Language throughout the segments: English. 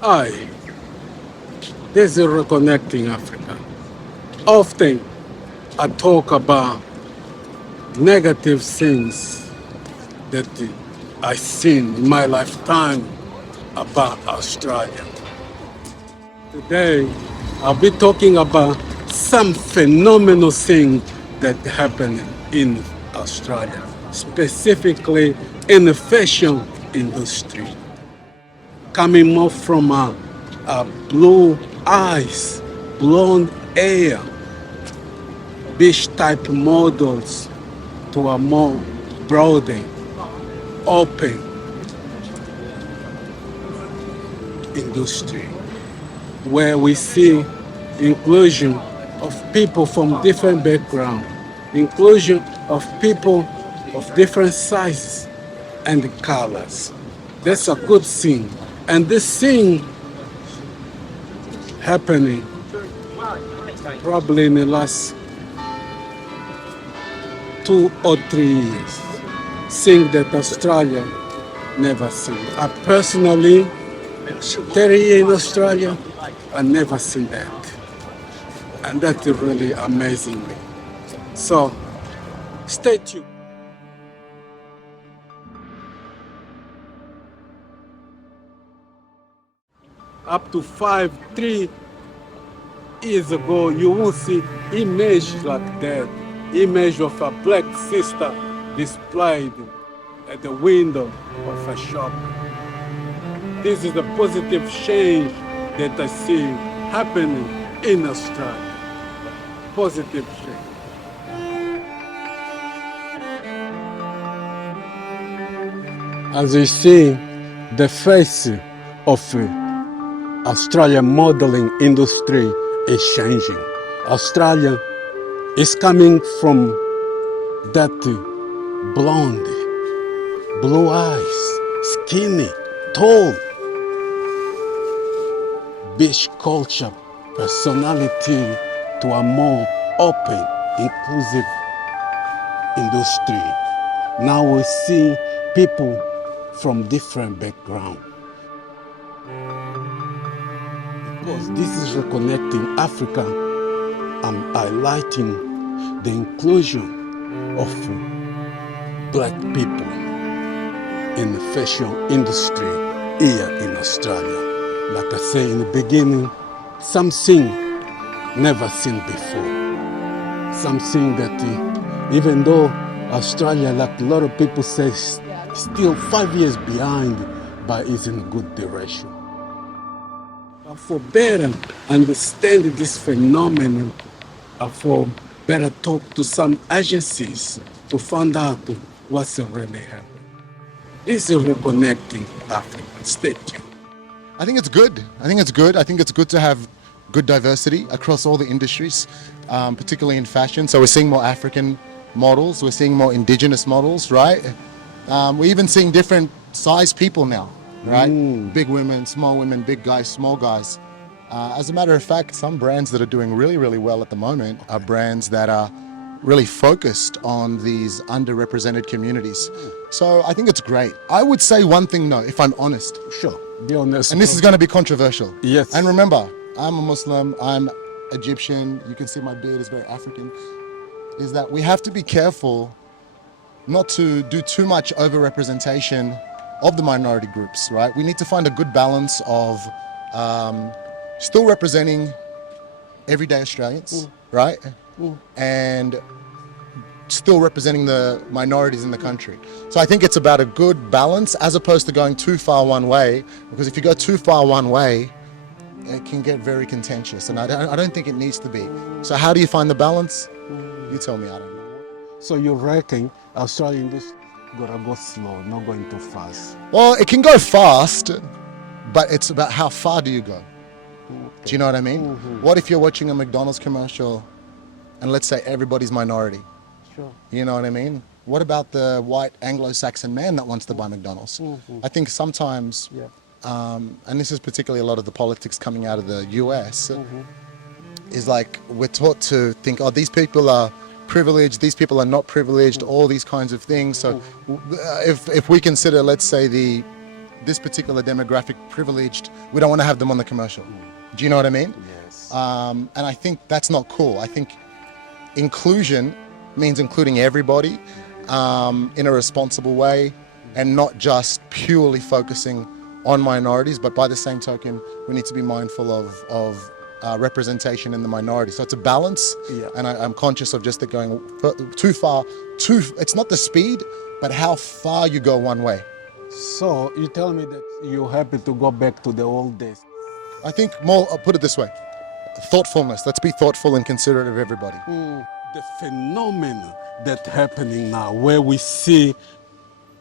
Hi, this is Reconnecting Africa. Often I talk about negative things that I've seen in my lifetime about Australia. Today, I'll be talking about some phenomenal thing that happened in Australia, specifically in the fashion industry. Coming more from a blue eyes, blonde hair, beach type models to a more broadened, open industry where we see inclusion of people from different backgrounds, inclusion of people of different sizes and colors. That's a good thing. And this thing happening probably in the last 2 or 3 years. Thing that Australia never seen. I personally, 30 years in Australia, I never seen that. And that's really amazing me. So stay tuned. Up to 3 years ago, you won't see image like that. Image of a black sister displayed at the window of a shop. This is the positive change that I see happening in Australia. Positive change. As you see, the face of Australian modeling industry is changing. Australia is coming from that blonde, blue eyes, skinny, tall, beach culture personality to a more open, inclusive industry. Now we see people from different backgrounds. Because this is Reconnecting Africa, I'm highlighting the inclusion of black people in the fashion industry here in Australia. Like I say in the beginning, something never seen before. Something that even though Australia, like a lot of people say, still 5 years behind, but is in a good direction. But for better understand this phenomenon, for better talk to some agencies to find out what's really happening. This is Reconnecting Africa. Stay tuned. I think it's good. I think it's good. I think it's good to have good diversity across all the industries, particularly in fashion. So we're seeing more African models. We're seeing more indigenous models, right? We're even seeing different size people now, right? Big women, big guys, small guys. As a matter of fact, some brands that are doing really, really well at the moment are brands that are really focused on these underrepresented communities. So I think it's great. I would say one thing, no, if I'm honest. Sure, be honest. And this is going to be controversial. Yes. And remember, I'm a Muslim, I'm Egyptian, you can see my beard is very African, is that we have to be careful not to do too much overrepresentation of the minority groups, right? We need to find a good balance of still representing everyday Australians, right? And still representing the minorities in the country. So I think it's about a good balance as opposed to going too far one way, because if you go too far one way, it can get very contentious, and I don't think it needs to be. So how do you find the balance? You tell me, I don't know. So you reckon Australian industry gonna go slow, not going too fast? Well, it can go fast, but it's about how far do you go? Do you know what I mean? What if you're watching a McDonald's commercial and let's say everybody's minority? Sure. You know what I mean? What about the white Anglo-Saxon man that wants to buy McDonald's? I think sometimes, and this is particularly a lot of the politics coming out of the US, is like we're taught to think, oh, these people are privileged, these people are not privileged, all these kinds of things. So if we consider, let's say, this particular demographic privileged, we don't want to have them on the commercial. Do you know what I mean? Yes. And I think that's not cool. I think inclusion means including everybody in a responsible way and not just purely focusing on minorities, but by the same token, we need to be mindful of representation in the minority. So it's a balance, Yeah. and I'm conscious of just it going too far. It's not the speed, but how far you go one way. So you tell me that you're happy to go back to the old days. I think more, I'll put it this way, thoughtfulness. Let's be thoughtful and considerate of everybody. The phenomenon that's happening now, where we see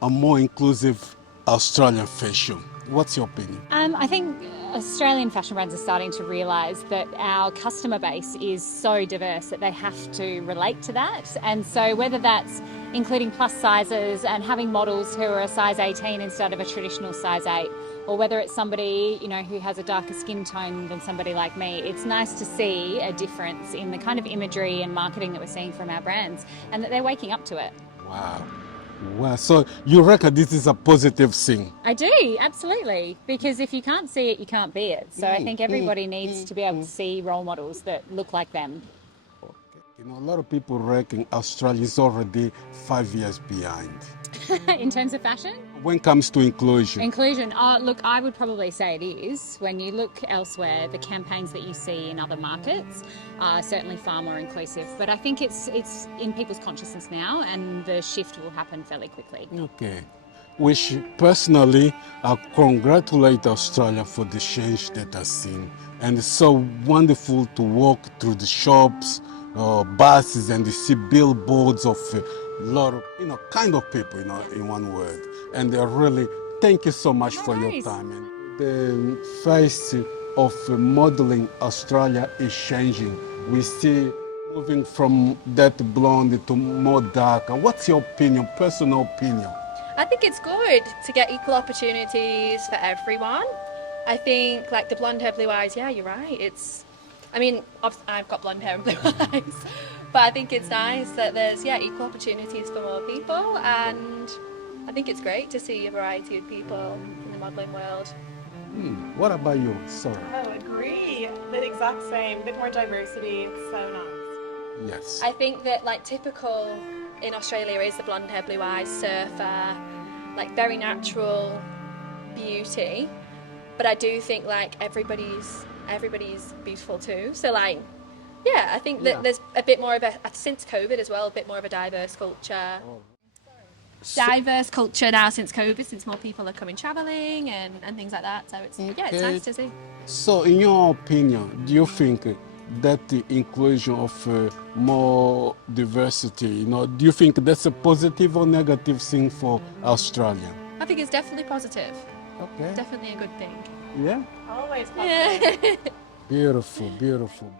a more inclusive Australian fashion. What's your opinion? I think Australian fashion brands are starting to realise that our customer base is so diverse that they have to relate to that. And so whether that's including plus sizes and having models who are a size 18 instead of a traditional size 8, or whether it's somebody, you know, who has a darker skin tone than somebody like me, it's nice to see a difference in the kind of imagery and marketing that we're seeing from our brands and that they're waking up to it. Wow. Wow. So you reckon this is a positive thing? I do, absolutely. Because if you can't see it, you can't be it. So I think everybody needs to be able to see role models that look like them. You know, a lot of people reckon Australia is already 5 years behind In terms of fashion? when it comes to inclusion. Inclusion. Look, I would probably say it is. When you look elsewhere, the campaigns that you see in other markets are certainly far more inclusive. But I think it's in people's consciousness now, and the shift will happen fairly quickly. Okay. Which personally, I congratulate Australia for the change that I've seen. And it's so wonderful to walk through the shops, buses, and you see billboards of a lot of, kind of people, in one word. And they're really, thank you so much for your worries. time. And the face of modeling Australia is changing. We see moving from that blonde to more darker. What's your opinion, personal opinion? I think it's good to get equal opportunities for everyone. I think like the blonde hair, blue eyes, yeah, you're right. I've got blonde hair and blue eyes, but I think it's nice that there's, equal opportunities for more people, and I think it's great to see a variety of people in the modelling world. What about you, Sarah? Oh, agree. The exact same. A bit more diversity. It's so nice. Yes. I think that like typical in Australia is the blonde hair, blue eyes, surfer, like very natural beauty. But I do think like everybody's beautiful too. So like, I think that there's a bit more of since COVID as well, a bit more of a diverse culture. Diverse culture now since COVID, since more people are coming travelling and things like that. So it's it's nice to see. So, in your opinion, do you think that the inclusion of more diversity, do you think that's a positive or negative thing for Australia? I think it's definitely positive. Okay. Definitely a good thing. Yeah. Always positive. Beautiful, beautiful.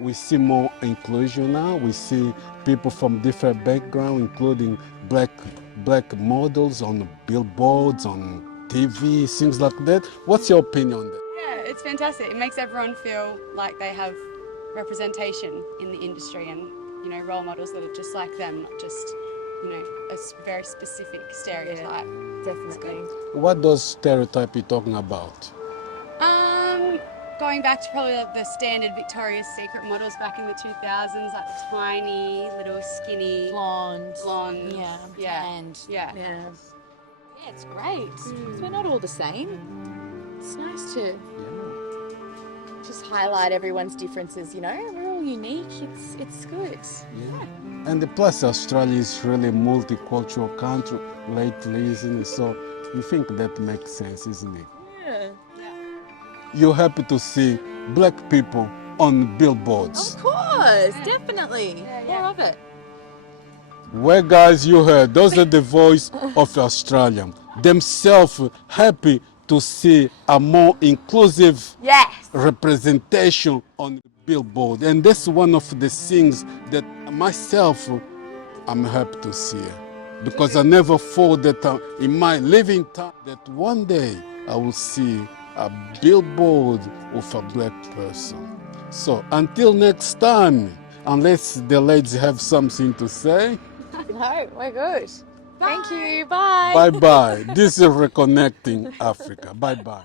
We see more inclusion now. We see people from different backgrounds, including black models on billboards, on TV, things like that. What's your opinion on that? Yeah, it's fantastic. It makes everyone feel like they have representation in the industry and, role models that are just like them, not just, a very specific stereotype. Definitely. What does stereotype you talking about? Going back to probably the standard Victoria's Secret models back in the 2000s, like the tiny, little, skinny, Blonde. yeah, And yeah. yeah, it's great. 'Cause we're not all the same. It's nice to just highlight everyone's differences. We're all unique. It's good. Yeah. And plus, Australia is really a multicultural country lately, isn't it? So you think that makes sense, isn't it? Yeah. You're happy to see black people on billboards. Of course, definitely. More of it. Well, guys, you heard. Those are the voice of Australia. Themselves happy to see a more inclusive representation on the billboard. And that's one of the things that myself, I'm happy to see. Because I never thought that in my living time that one day I will see a billboard with a black person. So until next time, Unless the ladies have something to say. No, we're good. Thank you. Bye. Bye bye. This is Reconnecting Africa. Bye bye.